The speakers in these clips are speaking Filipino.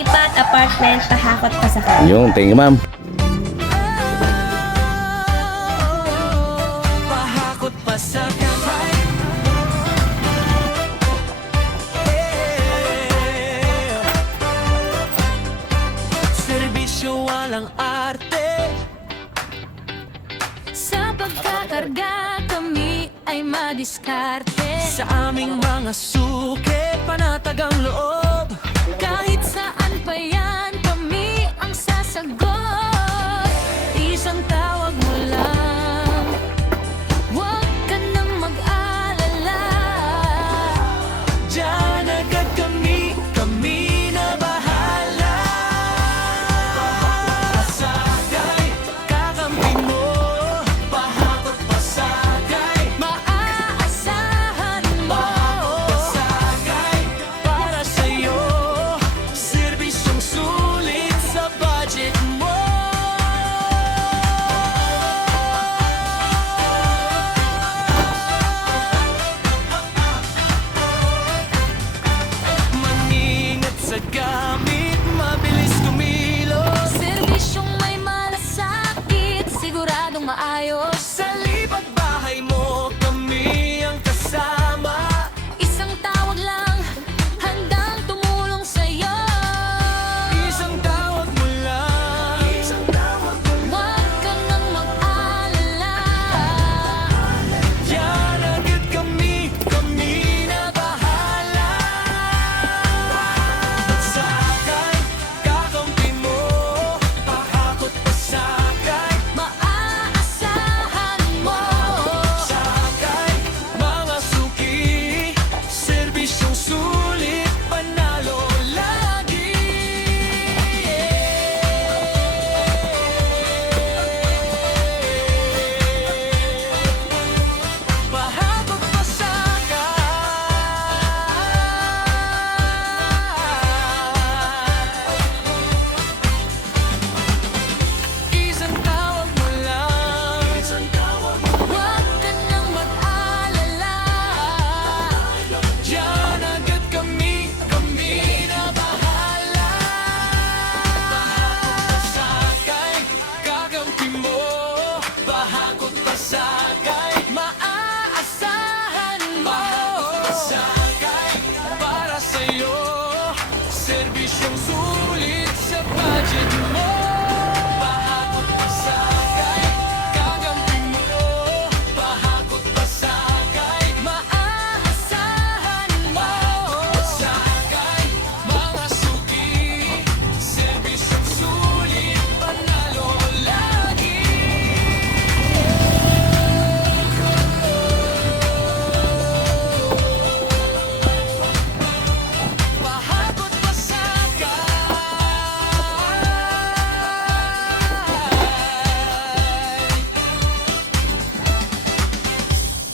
Lipat apartment, pahakot pa sa kanya. Yung, thank you ma'am. Pahakot pa sa kamay. Serbisyo walang arte. Sa pagkakarga kami ay madiskarte. Sa aming mga suki, panatag ang loob. Kahit saan pa yan, kami ang sasagot. Isang tawag mo lang, huwag ka nang mag-alala. Diyan agad kami, kami na bahala. Pasagay, kakampi mo. Pahakot pasagay, Maaasahan mo. pasagay. Para sa'yo, serbisyong sulit sa budget mo. Maningat sa gamit, mabilis kumilos. Serbisyong may malasakit, siguradong maayos. Sa lipat bahay mo, kami ang kasama. Isang tawag lang, handang tumulong sa'yo. Isang tawag mo lang. Isang tawag mo lang. Huwag ka nang mag-alala. Yan agad kami, kami na bahala. Pasagay, kakampi mo. Pahakot pasagay. Maaasahan mo. Pasagay, mga suki. Serbisyong sulit, panalo lagi. Pahakot pasagay. Isang tawag mo lang. Isang tawag mo. Huwag ka nang mag-alala. Diyan agad kami, kami na bahala. Pahakot pasagay, kakampi mo. Pahakot pasagay, Maaasahan mo. pahakot pasagay. Para sa'yo, serbisyong sulit sa budget mo. Pahakot pasagay, kakampi mo. Pahakot pasagay, Maaasahan mo. pasagay, mga suki. Serbisyong sulit, panalo lagi. Pahakot pasagay.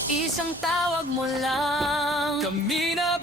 Isang tawag mo lang. Kami na